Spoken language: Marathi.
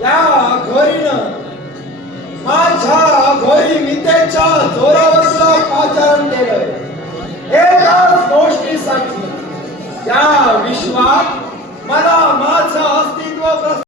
या घोरीनं माझ्या घोरी विद्येच्या जोरावर तुला पाचारण केलंय एकाच गोष्टीसाठी या विश्वात मला माझं अस्तित्व